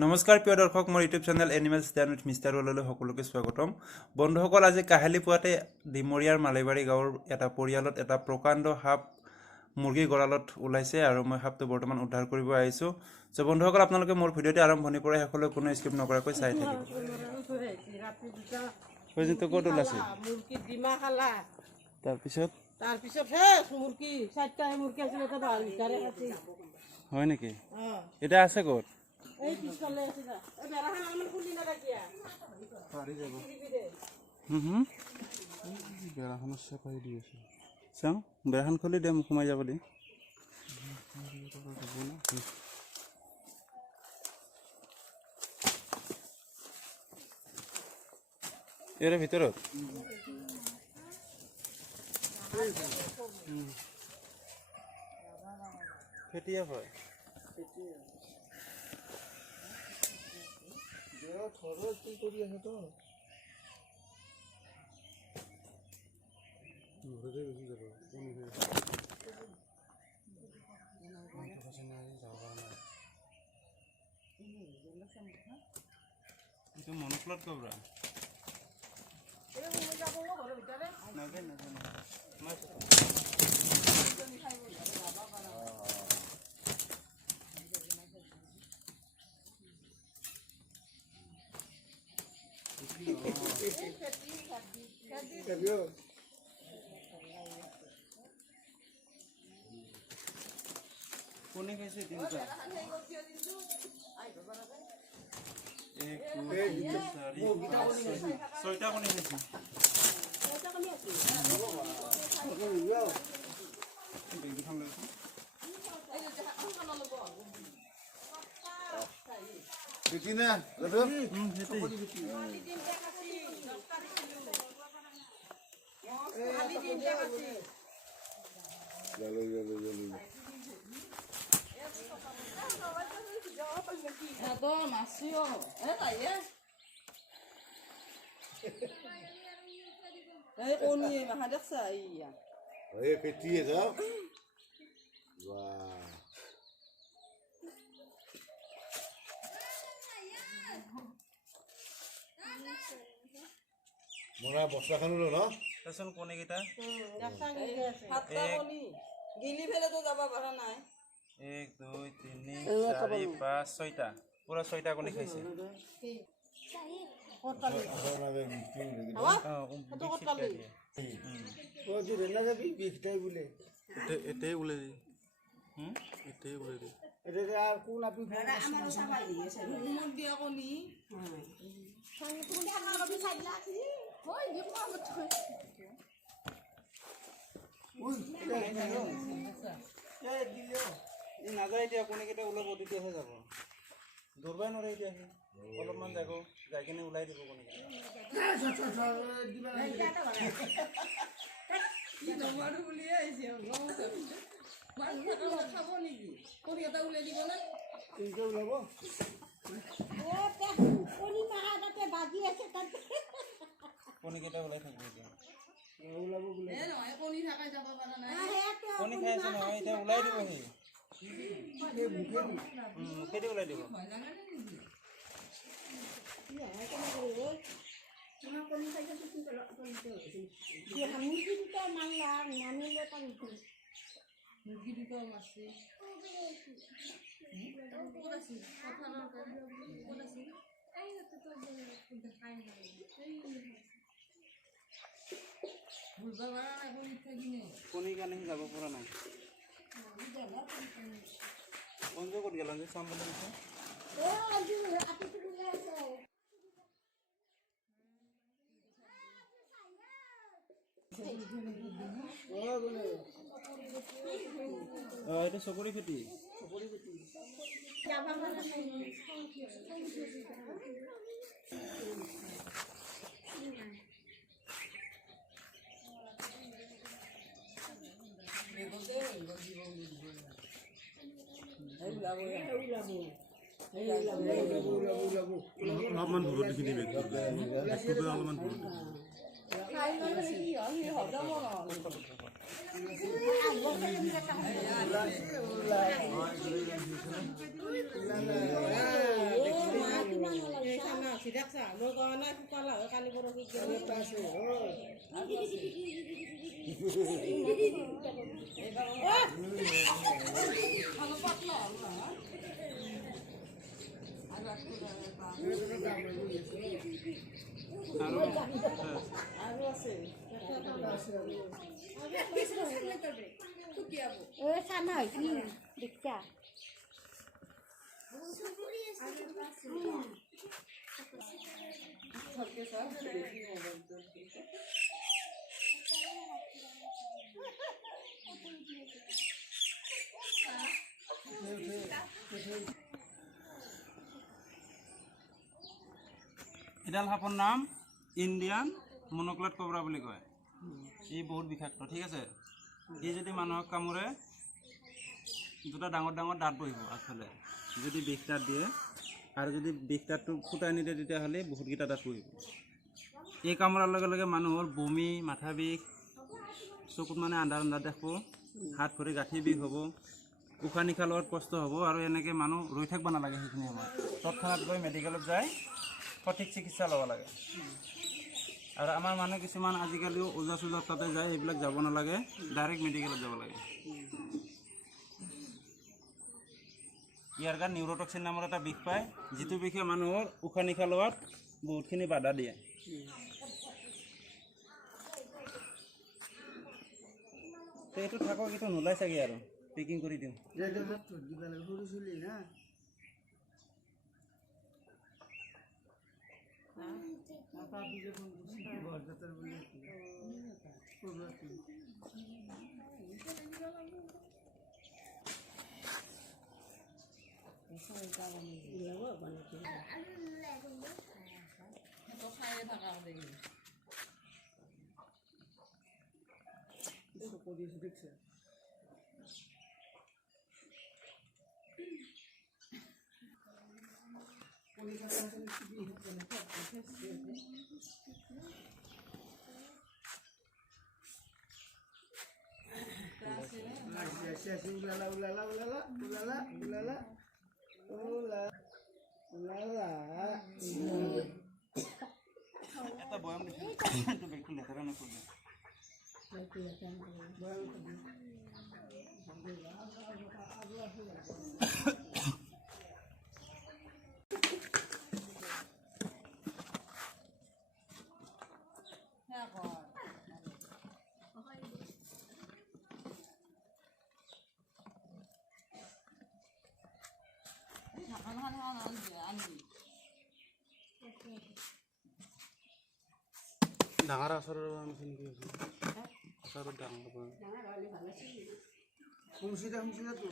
নমস্কাৰ প্ৰিয় দৰ্শক, মোৰ YouTube channel animals den with mister ৱললৈ সকলোকে স্বাগতম। বন্ধুসকল, আজি কাহিলি পুৱাতে ডিমৰীয়াৰ মালিবাৰী গাঁৱৰ এটা পৰিয়ালত এটা প্ৰকাণ্ড সাপ মুৰ্গী গঁৰালত ওলাইছে আৰু মই সাপটো বৰ্তমান উদ্ধাৰ কৰিব আহিছোঁ। চ' বন্ধুসকল, আপোনালোকে মোৰ ভিডিঅ'টি আৰম্ভণিৰ পৰা শেষলৈ কোনো স্কিপ নকৰাকৈ চাই থাকিব। ক'ত ওলাইছে? তাৰপিছত হয় নেকি? এতিয়া আছে ক'ত? চাওঁ, বেৰাখন খুলি দে, মোক সোমাই যাব দি। ইয়াৰ ভিতৰত কেতিয়া হয়? কি কৰি আছে তো? মনোফ্লত কবৰা কোনে খাইছে? তিনিটা, 1 2 3 4 5 6টা কোনে খাইছে? মৰা বস্তা খানো ন তাৰচোন কোনেকেইটা? 1 2 3 4 5 6টা, পুৰা 6টা কোনে খাইছে? নাযায় এতিয়া, কোনেকেইটা ওলাব তেতিয়াহে যাব। দৌৰবাই নোৱাৰে এতিয়া, অলপমান যাব, যাই কিনে ওলাই দিব কোনেকেইটা। কোনেকেইটা ওলাই থাকিব এতিয়া? কণী খাই আছে নহয়, এতিয়া ওলাই দিব। মুখেদি ওলাই দিব। কণীৰ কাৰণে যাব পৰা নাই। অঞ্জু ক'ত গ'ল? অঞ্জু চাম বুলি কৈছে। এইটো চকৰি খেতি। অলপমান দূৰত দেখি দিবি, অলপমান দূৰত মোৰ কাৰণে শুকালা হয় কালি পৰহি আৰু আছে খানা হয়েছি দেখা এডাল সাপৰ নাম ইণ্ডিয়ান মন'ক্লেট কবৰা বুলি কয়। ই বহুত বিষাক্ত, ঠিক আছে। ই যদি মানুহক কামোৰে দুটা ডাঙৰ ডাঙৰ দাঁত বহিব আগফালে, যদি বিষ দাঁত দিয়ে, আৰু যদি বিষ দাঁতটো ফুটাই নিদিয়ে তেতিয়াহ'লে বহুতকেইটা দাঁত বহিব। এই কামোৰাৰ লগে লগে মানুহৰ বমি, মাথা বিষ, চকুত মানে আন্ধাৰ আন্ধাৰ দেখব, হাত ভৰি গাঁঠি বিষ হ'ব, উশাহ নিশাহ লোৱাত কষ্ট হ'ব, আৰু এনেকৈ মানুহ ৰৈ থাকিব নালাগে। সেইখিনি সময়ত তৎক্ষণাত গৈ মেডিকেলত যায় সঠিক চিকিৎসা ল'ব লাগে। আৰু আমাৰ মানুহ কিছুমান আজিকালিও ওজা চোজা তাতে যায়, এইবিলাক যাব নালাগে, ডাইৰেক্ট মেডিকেলত যাব লাগে। ইয়াৰ গাত নিউৰটক্সিন নামৰ এটা বিষ পায়, যিটো বিষে মানুহৰ উশাহ নিশাহ লোৱাত বহুতখিনি বাধা দিয়ে। এইটো থাকক, এইটো নোলাই চাগে আৰু পেকিং কৰি দিওঁ। এটা বয়াম দিছোঁ, বেগটো লেতেৰা নকৰিলে। ডাঙৰ আচাৰৰ আচাৰত ডাঙৰ শুনছিলাতো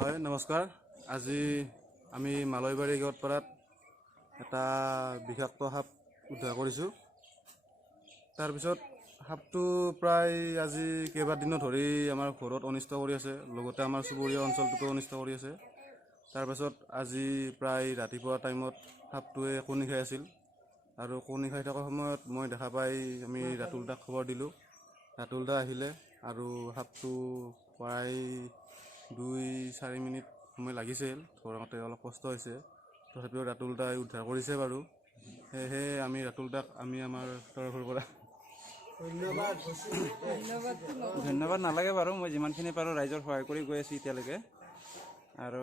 হয়, নমস্কাৰ। আজি আমি মালৈবাৰী গাঁৱপাৰাত এটা বিষাক্ত সাপ উদ্ধাৰ কৰিছোঁ। তাৰপিছত সাপটো প্ৰায় আজি কেইবাদিনো ধৰি আমাৰ ঘৰত অনিষ্ট কৰি আছে, লগতে আমাৰ চুবুৰীয়া অঞ্চলটোতো অনিষ্ট কৰি আছে। তাৰপাছত আজি প্ৰায় ৰাতিপুৱা টাইমত সাপটোৱে কণী খাই আছিল, আৰু কণী খাই থকাৰ সময়ত মই দেখা পাই আমি ৰাতুল দাক খবৰ দিলোঁ। ৰাতুল দা আহিলে, আৰু সাপটো প্ৰায় 2-4 মিনিট সময় লাগিছিল, ধৰোঁতে অলপ কষ্ট হৈছে, তথাপিও ৰাতুল দাই উদ্ধাৰ কৰিছে বাৰু। সেয়েহে আমি ৰাতুল দাক আমি আমাৰ তৰফৰ পৰা ধন্যবাদ নালাগে বাৰু, মই যিমানখিনি পাৰোঁ ৰাইজৰ সহায় কৰি গৈ আছোঁ এতিয়ালৈকে। আৰু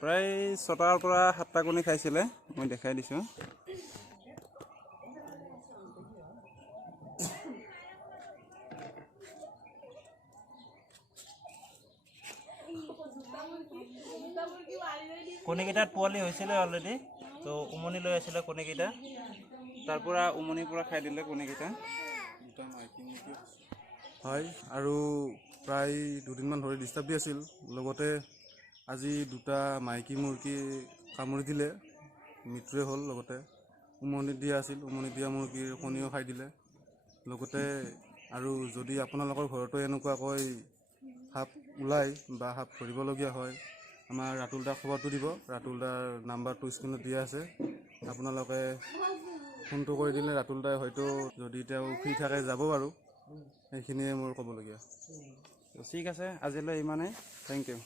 প্ৰায় 6টাৰ পৰা 7টা কণী খাইছিলে, মই দেখাই দিছোঁ। কণীকেইটাত পোৱালি হৈছিলে অলৰেডি, তো উমনি লৈ আছিলে কণীকেইটা, তাৰ পৰা উমনিৰ পৰা খাই দিলে কণীকেইটা। হয়, আৰু প্ৰায় 2 দিনমান ধৰি ডিষ্টাৰ্ব দি আছিল। লগতে আজি 2টা মাইকী মুৰ্গী কামুৰি দিলে, মৃত্যুৱে হ'ল লগতে। উমনিত দিয়া আছিল, উমনিত দিয়া মুৰ্গীৰ কণীও খাই দিলে। লগতে আৰু যদি আপোনালোকৰ ঘৰতো এনেকুৱাকৈ সাপ ওলায় বা সাপ ধৰিবলগীয়া হয়, আমাৰ ৰাতুল দাক খবৰটো দিব। ৰাতুল দাৰ নাম্বাৰটো স্ক্ৰীণত দিয়া আছে, আপোনালোকে ফোনটো কৰি দিলে ৰাতুল দাই হয়তো যদি তেওঁ ফ্ৰী থাকে যাব বাৰু। সেইখিনিয়ে মোৰ ক'বলগীয়া। ঠিক আছে, আজিলৈ ইমানেই। Thank U.